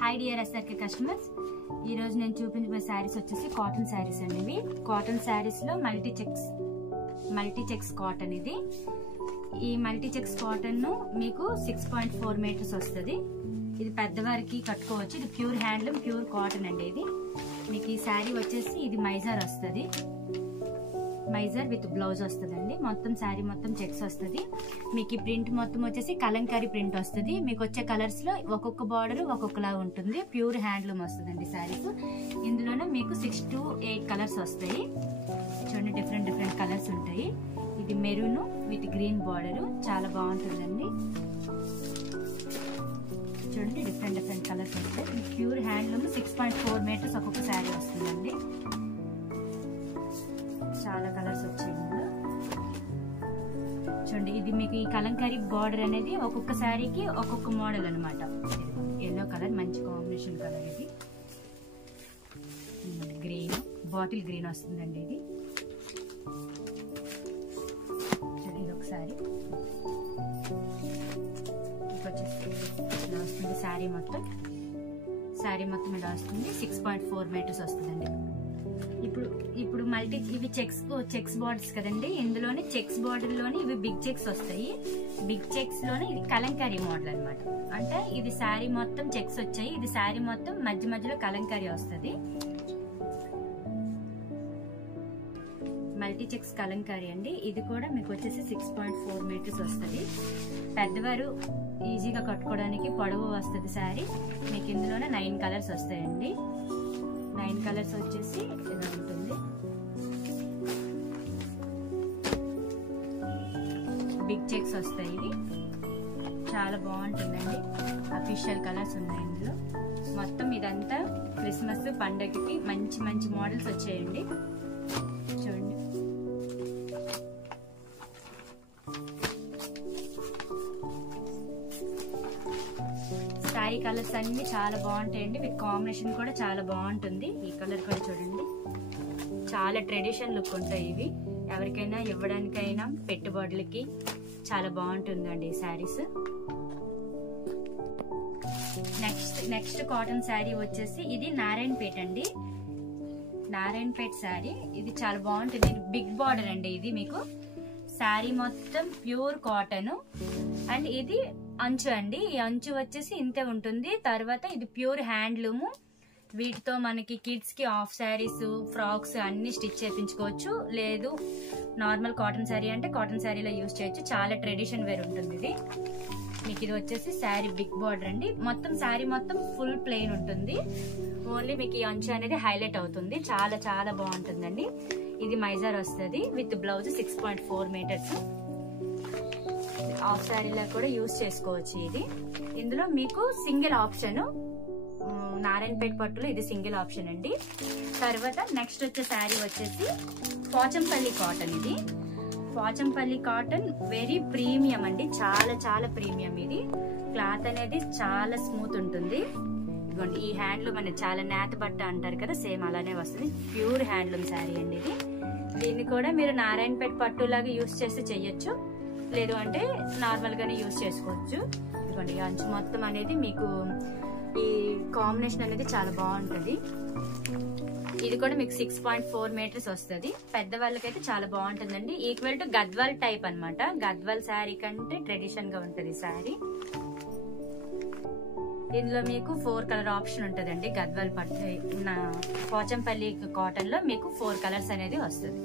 Hi dear SRK customers, ఈ రోజు నేను చూపించబోయే శారీస్ వచ్చేసి కాటన్ శారీస్ అండి. ఇవి కాటన్ శారీస్ లో మల్టీ చెక్స్ కాటన్. ఈ మల్టీ చెక్స్ కాటన్ మీకు 6.4 మీటర్స్ వస్తుంది. ఇది పెద్దవారికి కట్టుకోవచ్చు. ఇది ప్యూర్ హ్యాండ్లూమ్ ప్యూర్ కాటన్ అండి. ఇది మీకు ఈ శారీ వచ్చేసి ఇది మైజర్ వస్తుంది. మైజర్ విత్ బ్లౌజ్ వస్తుందండి. మొత్తం శారీ మొత్తం చెక్స్ వస్తుంది. మీకు ఈ ప్రింట్ మొత్తం వచ్చేసి కలంకారీ ప్రింట్ వస్తుంది. మీకు వచ్చే కలర్స్ లో ఒక్కొక్క బార్డర్ ఒక్కొక్కలా ఉంటుంది. ప్యూర్ హ్యాండ్లూమ్ వస్తుందండి శారీస్. ఇందులోనే మీకు 6 to 8 కలర్స్ వస్తాయి. చూడండి, డిఫరెంట్ కలర్స్ ఉంటాయి. ఇది మెరూన్ విత్ గ్రీన్ బార్డర్, చాలా బాగుంటుందండి. చూడండి, డిఫరెంట్ కలర్స్ వస్తాయి. ప్యూర్ హ్యాండ్లూమ్ 6.4 మీటర్స్ ఒక్కొక్క శారీ వస్తుందండి. చాలా కలర్స్ వచ్చాయి. చూడండి, ఇది మీకు ఈ కలంకారీ బార్డర్ అనేది ఒక్కొక్క శారీకి ఒక్కొక్క మోడల్ అనమాట. ఎల్లో కలర్ మంచి కాంబినేషన్ కలర్. ఇది గ్రీన్, బాటిల్ గ్రీన్ వస్తుందండి. ఇది ఇది ఒక శారీ వచ్చేసి ఇలా వస్తుంది. శారీ మొత్తం ఇలా వస్తుంది. 6.4 మీటర్స్ వస్తుందండి. ఇప్పుడు ఇవి చెక్స్ బార్డర్స్ కదండి. ఇందులోనే చెక్స్ బార్డర్ లోని ఇవి బిగ్ చెక్స్ వస్తాయి. బిగ్ చెక్స్ లోనే ఇది కలంకారీ మోడల్ అనమాట. అంటే ఇది శారీ మొత్తం చెక్స్ వచ్చాయి. ఇది శారీ మొత్తం మధ్యలో కలంకారీ వస్తుంది. మల్టీ చెక్స్ కలంకారీ అండి. ఇది కూడా మీకు వచ్చేసి 6.4 మీటర్స్ వస్తుంది. పెద్దవారు ఈజీగా కట్టుకోవడానికి పొడవు వస్తుంది శారీ. మీకు ఇందులోనే 9 కలర్స్ వస్తాయండి. 9 కలర్స్ వచ్చేసి ఇలా ఉంటుంది. బిగ్ చెక్స్ వస్తాయి. ఇవి చాలా బాగుంటుందండి. అఫీషియల్ కలర్స్ ఉన్నాయి ఇందులో. మొత్తం ఇదంతా క్రిస్మస్ పండగకి మంచి మోడల్స్ వచ్చాయండి. చూడండి, శారీ కలర్స్ అన్ని చాలా బాగుంటాయండి. విత్ కాంబినేషన్ కూడా చాలా బాగుంటుంది. ఈ కలర్ కూడా చూడండి, చాలా ట్రెడిషన్ లుక్ ఉంటాయి. ఇవి ఎవరికైనా ఇవ్వడానికైనా పెట్టుబడులకి చాలా బాగుంటుందండి ఈ శారీస్. నెక్స్ట్ కాటన్ శారీ వచ్చేసి ఇది నారాయణపేట్ అండి. నారాయణపేట్ శారీ ఇది చాలా బాగుంటుంది. బిగ్ బార్డర్ అండి. ఇది మీకు శారీ మొత్తం ప్యూర్ కాటన్ అండ్ ఇది అంచు అండి. ఈ అంచు వచ్చేసి ఇంతే ఉంటుంది. తర్వాత ఇది ప్యూర్ హ్యాండ్లూమ్. వీటితో మనకి కిడ్స్ కి హాఫ్ శారీస్, ఫ్రాక్స్ అన్ని స్టిచ్ చేయించుకోవచ్చు. లేదు నార్మల్ కాటన్ శారీ అంటే కాటన్ శారీలో యూజ్ చేయొచ్చు. చాలా ట్రెడిషన్ వేర్ ఉంటుంది ఇది. మీకు ఇది వచ్చేసి శారీ బిగ్ బార్డర్ అండి. మొత్తం శారీ మొత్తం ఫుల్ ప్లెయిన్ ఉంటుంది. ఓన్లీ మీకు ఈ అంచు అనేది హైలైట్ అవుతుంది. చాలా బాగుంటుందండి. ఇది మైజర్ వస్తుంది విత్ బ్లౌజ్ 6.4 మీటర్స్. హాఫ్ శారీలా కూడా యూజ్ చేసుకోవచ్చు. ఇది ఇందులో మీకు సింగిల్ ఆప్షన్. నారాయణపేట పట్టులో ఇది సింగిల్ ఆప్షన్ అండి. తర్వాత నెక్స్ట్ వచ్చే శారీ వచ్చేసి పోచంపల్లి కాటన్. ఇది పోచంపల్లి కాటన్ వెరీ ప్రీమియం అండి. చాలా ప్రీమియం. ఇది క్లాత్ అనేది చాలా స్మూత్ ఉంటుంది. ఇదిగోండి, ఈ హ్యాండ్లూమ్ అనేది చాలా నేత బట్ట అంటారు కదా, సేమ్ అలానే వస్తుంది. ప్యూర్ హ్యాండ్లూమ్ శారీ అండి ఇది. దీన్ని కూడా మీరు నారాయణపేట పట్టు లాగా యూజ్ చేసి చెయ్యొచ్చు. లేదు అంటే నార్మల్ గానే యూజ్ చేసుకోవచ్చు. ఇదిగోండి, ఈ అంచు మొత్తం అనేది మీకు ఈ కాంబినేషన్ అనేది చాలా బాగుంటుంది. ఇది కూడా మీకు 6.4 మీటర్స్ వస్తుంది. పెద్దవాళ్ళకైతే చాలా బాగుంటుందండి. ఈక్వల్ టు గద్వాల్ టైప్ అనమాట. గద్వాల్ శారీ కంటే ట్రెడిషన్ గా ఉంటుంది శారీ. ఇందులో మీకు 4 కలర్ ఆప్షన్ ఉంటుందండి. గద్వాల్ పట్టు పోచంపల్లి కాటన్ లో మీకు 4 కలర్స్ అనేది వస్తుంది.